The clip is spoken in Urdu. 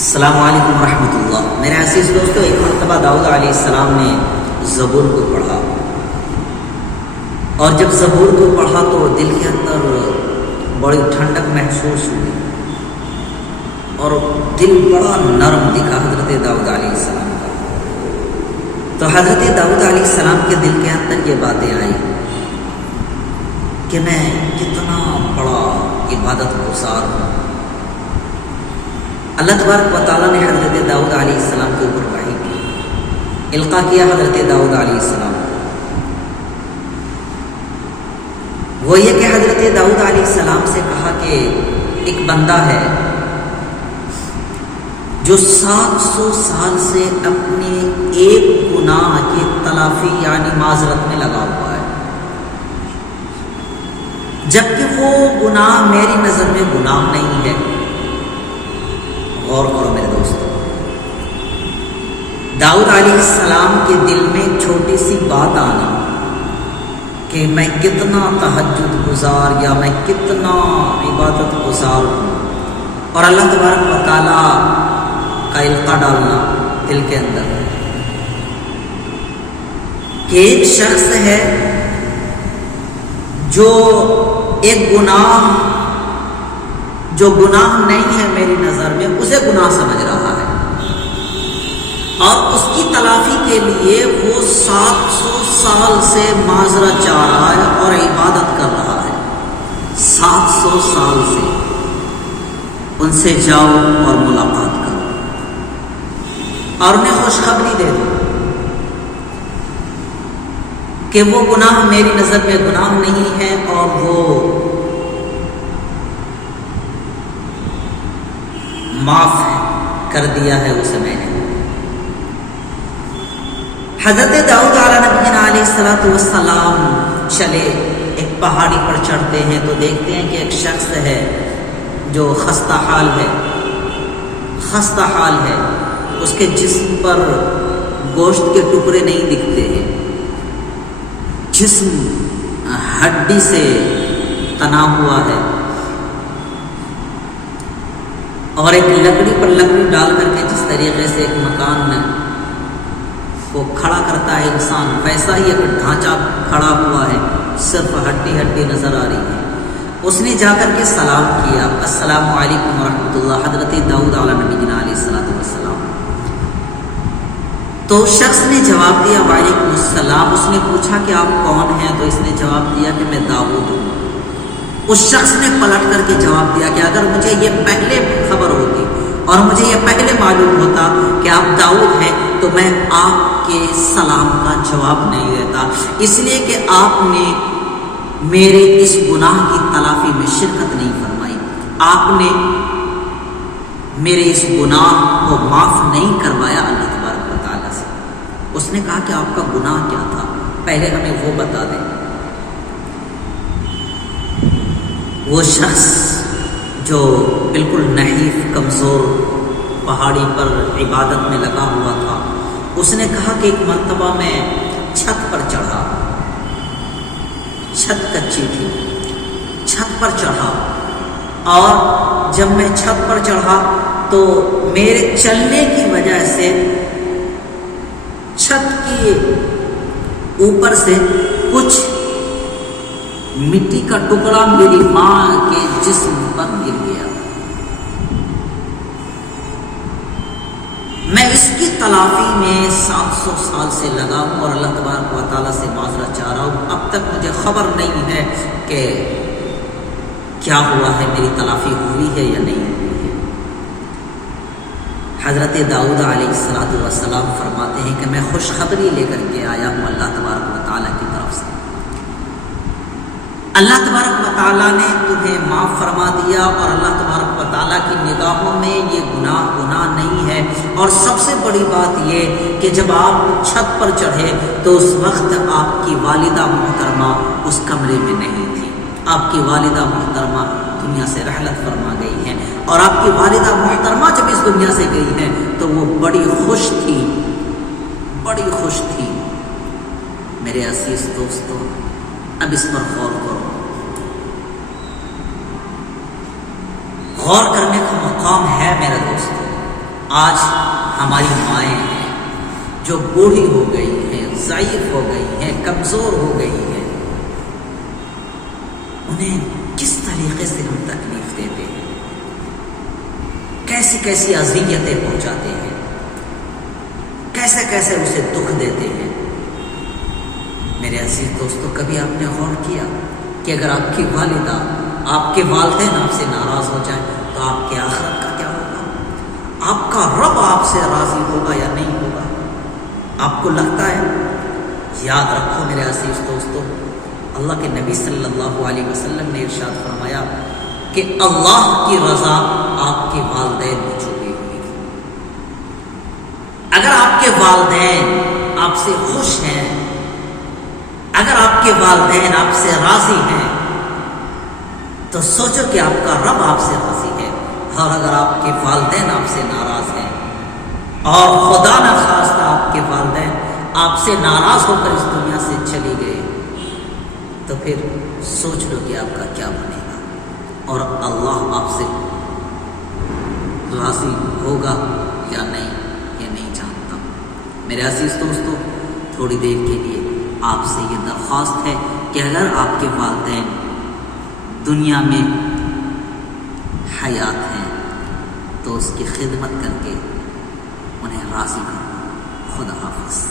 السلام علیکم ورحمۃ اللہ۔ میرے عزیز دوستو، ایک مرتبہ داؤد علیہ السلام نے زبور کو پڑھا، اور جب زبور کو پڑھا تو دل کے اندر بڑی ٹھنڈک محسوس ہوئی اور دل بڑا نرم دکھا حضرت داؤد علیہ السلام کا۔ تو حضرت داؤد علیہ السلام کے دل کے اندر یہ باتیں آئی کہ میں کتنا بڑا عبادت گزار ہوں۔ اللہ تبارک و تعالیٰ نے حضرت داؤد علیہ السلام کے اوپر وحی کی، القا کیا حضرت داؤد علیہ السلام۔ وہ یہ کہ حضرت داؤد علیہ السلام سے کہا کہ ایک بندہ ہے جو 700 سال سے اپنے ایک گناہ کی تلافی یعنی معذرت میں لگا ہوا ہے، جبکہ وہ گناہ میری نظر میں گناہ نہیں ہے۔ غور کرو میرے دوستو، داؤد علیہ السلام کے دل میں چھوٹی سی بات آنا کہ میں کتنا تہجد گزار یا میں کتنا عبادت گزار ہوں، اور اللہ تبارک و تعالیٰ کا القا ڈالنا دل کے اندر کہ ایک شخص ہے جو ایک گناہ جو گناہ نہیں ہے میری نظر میں اسے گناہ سمجھ رہا ہے، اور اس کی تلافی کے لیے وہ 700 سال سے معذرت چاہ رہا ہے اور عبادت کر رہا ہے۔ 700 سال سے ان سے جاؤ اور ملاقات کرو اور انہیں خوشخبری دے دو کہ وہ گناہ میری نظر میں گناہ نہیں ہے، اور وہ معاف کر دیا ہے اسے میں نے۔ حضرت داؤد علیہ السلام چلے، ایک پہاڑی پر چڑھتے ہیں تو دیکھتے ہیں کہ ایک شخص ہے جو خستہ حال ہے، اس کے جسم پر گوشت کے ٹکڑے نہیں دکھتے ہیں، جسم ہڈی سے تنا ہوا ہے، اور ایک لکڑی پر لکڑی ڈال کر کے جس طریقے سے ایک مکان کو کھڑا کرتا ہے انسان، ویسا ہی ایک ڈھانچہ کھڑا ہوا ہے، صرف ہڈی نظر آ رہی ہے۔ اس نے جا کر کے سلام کیا، السلام علیکم ورحمۃ اللہ، حضرت داؤد علیہ السلام۔ تو شخص نے جواب دیا وعلیکم السلام۔ اس نے پوچھا کہ آپ کون ہیں؟ تو اس نے جواب دیا کہ میں داؤد ہوں۔ اس شخص نے پلٹ کر کے جواب دیا کہ اگر مجھے یہ پہلے خبر ہوتی اور مجھے یہ پہلے معلوم ہوتا کہ آپ داؤد ہیں تو میں آپ کے سلام کا جواب نہیں دیتا، اس لیے کہ آپ نے میرے اس گناہ کی تلافی میں شرکت نہیں فرمائی، آپ نے میرے اس گناہ کو معاف نہیں کروایا اللہ تبارک و تعالیٰ سے۔ اس نے کہا کہ آپ کا گناہ کیا تھا، پہلے ہمیں وہ بتا دیں۔ وہ شخص جو بالکل نحیف کمزور پہاڑی پر عبادت میں لگا ہوا تھا، اس نے کہا کہ ایک مرتبہ میں چھت پر چڑھا، چھت کچی تھی، چھت پر چڑھا، اور جب میں چھت پر چڑھا تو میرے چلنے کی وجہ سے چھت کے اوپر سے کچھ مٹی کا ٹکڑا میری ماں کے جسم پر گر گیا۔ میں اس کی تلافی میں 700 سال سے لگا ہوں اور اللہ تبارک و تعالیٰ سے معذرت چاہ رہا ہوں، اب تک مجھے خبر نہیں ہے کہ کیا ہوا ہے، میری تلافی ہوئی ہے یا نہیں ہوئی ہے۔ حضرت داؤد علیہ السلام فرماتے ہیں کہ میں خوشخبری لے کر کے آیا ہوں اللہ تبارک و تعالیٰ کی طرف سے، اللہ تبارک و تعالیٰ نے تمہیں معاف فرما دیا، اور اللہ تبارک و تعالیٰ کی نگاہوں میں یہ گناہ نہیں ہے۔ اور سب سے بڑی بات یہ کہ جب آپ چھت پر چڑھے تو اس وقت آپ کی والدہ محترمہ اس کمرے میں نہیں تھی، آپ کی والدہ محترمہ دنیا سے رحلت فرما گئی ہیں، اور آپ کی والدہ محترمہ جب اس دنیا سے گئی ہیں تو وہ بڑی خوش تھی، بڑی خوش تھی۔ میرے عزیز دوستو، اب اس پر غور کرو، غور کرنے کا مقام ہے میرے دوستو۔ آج ہماری مائیں ہیں جو بوڑھی ہو گئی ہیں، ضعیف ہو گئی ہیں، کمزور ہو گئی ہیں، انہیں کس طریقے سے ہم تکلیف دیتے ہیں، کیسی کیسی اذیتیں پہنچاتے ہیں، کیسے کیسے اسے دکھ دیتے ہیں۔ میرے عزیز دوستو، کبھی آپ نے غور کیا کہ اگر آپ کی والدہ، آپ کے والدین آپ سے ناراض ہو جائیں تو آپ کے آخرت کا کیا ہوگا؟ آپ کا رب آپ سے راضی ہوگا یا نہیں ہوگا؟ آپ کو لگتا ہے؟ یاد رکھو میرے عزیز دوستو، اللہ کے نبی صلی اللہ علیہ وسلم نے ارشاد فرمایا کہ اللہ کی رضا آپ کے والدین میں چھپی ہوئی ہے۔ اگر آپ کے والدین آپ سے خوش ہیں، اگر آپ کے والدین آپ سے راضی ہیں تو سوچو کہ آپ کا رب آپ سے راضی ہے۔ اور اگر آپ کے والدین آپ سے ناراض ہیں اور خدا نہ خواستہ آپ کے والدین آپ سے ناراض ہو کر اس دنیا سے چلی گئے تو پھر سوچ لو کہ آپ کا کیا بنے گا، اور اللہ آپ سے راضی ہوگا یا نہیں یہ نہیں جانتا۔ میرے عزیز دوستو، تھوڑی دیر کے لیے آپ سے یہ درخواست ہے کہ اگر آپ کے والدین دنیا میں حیات ہیں تو اس کی خدمت کر کے انہیں راضی کرو۔ خدا حافظ۔